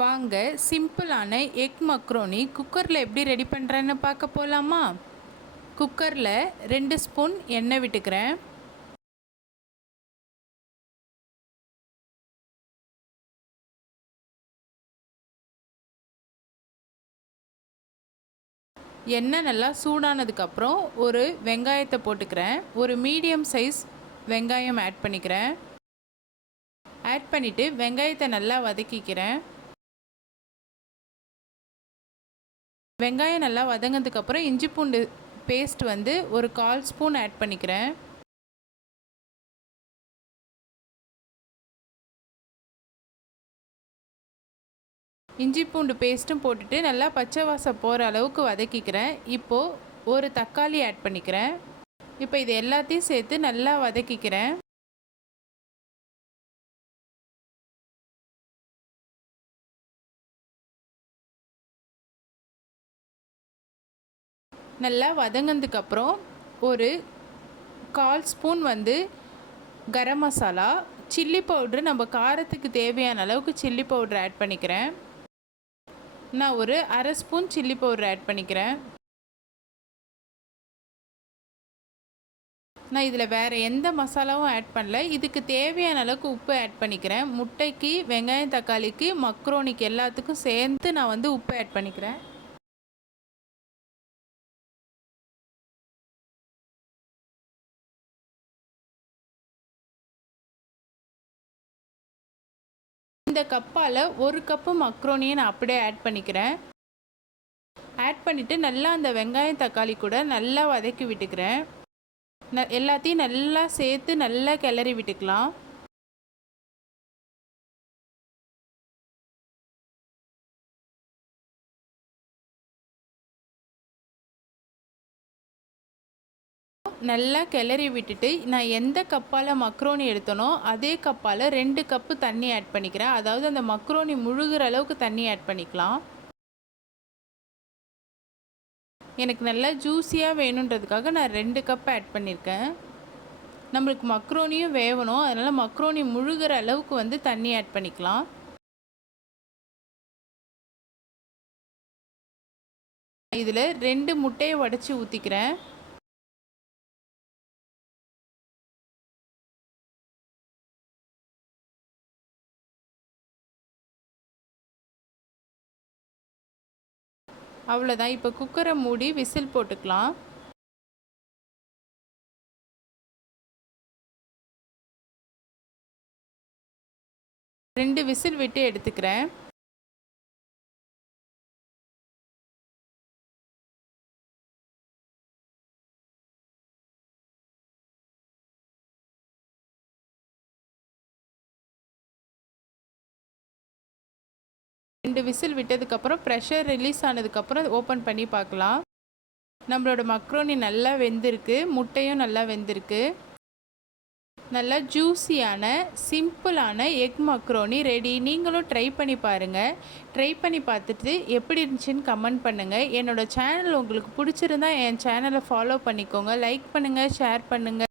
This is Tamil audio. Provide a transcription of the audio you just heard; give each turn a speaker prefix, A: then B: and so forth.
A: வாங்க. சிம்பிளான எக் மக்ரோனி. குக்கரில் எப்படி ரெடி பண்ணுறேன்னு பார்க்க போகலாமா குக்கரில் ரெண்டு ஸ்பூன் எண்ணெய் விட்டுக்கிறேன். எண்ணெய் நல்லா சூடானதுக்கப்புறம் ஒரு வெங்காயத்தை போட்டுக்கிறேன். ஒரு மீடியம் சைஸ் வெங்காயம் ஆட் பண்ணிக்கிறேன். ஆட் பண்ணிவிட்டு வெங்காயத்தை நல்லா வதக்கிக்கிறேன். வெங்காயம் நல்லா வதங்கினதுக்கப்புறம் இஞ்சி பூண்டு பேஸ்ட் வந்து ஒரு கால் ஸ்பூன் ஆட் பண்ணிக்கிறேன். இஞ்சி பூண்டு பேஸ்ட்டும் போட்டுட்டு நல்லா பச்சை வாசம் போகிற அளவுக்கு வதக்கிக்கிறேன். இப்போது ஒரு தக்காளி ஆட் பண்ணிக்கிறேன். இப்போ இது எல்லாத்தையும் சேர்த்து நல்லா வதக்கிக்கிறேன். நல்லா வதங்கினதுக்கப்புறம் ஒரு கால் ஸ்பூன் வந்து கரம் மசாலா சில்லி பவுட்ரு நம்ம காரத்துக்கு தேவையான அளவுக்கு சில்லி பவுட்ரு ஆட் பண்ணிக்கிறேன். நான் ஒரு அரை ஸ்பூன் சில்லி பவுட்ரு ஆட் பண்ணிக்கிறேன். நான் இதில் வேறு எந்த மசாலாவும் ஆட் பண்ணல. இதுக்கு தேவையான அளவுக்கு உப்பு ஆட் பண்ணிக்கிறேன். முட்டைக்கு வெங்காயம் தக்காளிக்கு மக்ரோனிக்கு எல்லாத்துக்கும் சேர்ந்து நான் வந்து உப்பு ஆட் பண்ணிக்கிறேன். இந்த கப்பால் ஒரு கப்பு மக்ரோனியை நான் அப்படியே ஆட் பண்ணிக்கிறேன். ஆட் பண்ணிவிட்டு நல்லா அந்த வெங்காயம் தக்காளி கூட நல்லா வதக்கி விட்டுக்கிறேன். ந எல்லாத்தையும் நல்லா சேர்த்து நல்லா கிளறி விட்டுக்கலாம். நல்லா கிளறி விட்டுட்டு நான் எந்த கப்பால் மக்ரோனி எடுத்தனோ அதே கப்பால் ரெண்டு கப்பு தண்ணி ஆட் பண்ணிக்கிறேன். அதாவது அந்த மக்ரோனி முழுகிற அளவுக்கு தண்ணி ஆட் பண்ணிக்கலாம். எனக்கு நல்லா ஜூஸியாக வேணுன்றதுக்காக நான் ரெண்டு கப் ஆட் பண்ணியிருக்கேன் நம்மளுக்கு மக்ரோனியும் வேகணும் அதனால் மக்ரோனி முழுகிற அளவுக்கு வந்து தண்ணி ஆட் பண்ணிக்கலாம். இதில் ரெண்டு முட்டையை உடச்சி ஊற்றிக்கிறேன் அவ்வளோதான் இப்போ குக்கரை மூடி விசில் போட்டுக்கலாம். ரெண்டு விசில் விட்டு எடுத்துக்கிறேன். ரெண்டு விசில் விட்டதுக்கப்புறம் ப்ரெஷர் ரிலீஸ் ஆனதுக்கப்புறம் ஓப்பன் பண்ணி பார்க்கலாம். நம்மளோட மக்ரோனி நல்லா வெந்திருக்கு முட்டையும் நல்லா வெந்திருக்கு. நல்லா ஜூஸியான சிம்பிளான எக் மக்ரோனி ரெடி நீங்களும் ட்ரை பண்ணி பாருங்கள் ட்ரை பண்ணி பார்த்துட்டு எப்படி இருந்துச்சுன்னு கமெண்ட் பண்ணுங்கள் என்னோடய சேனல் உங்களுக்கு பிடிச்சிருந்தா என் சேனலை ஃபாலோ பண்ணிக்கோங்க. லைக் பண்ணுங்கள் ஷேர் பண்ணுங்கள்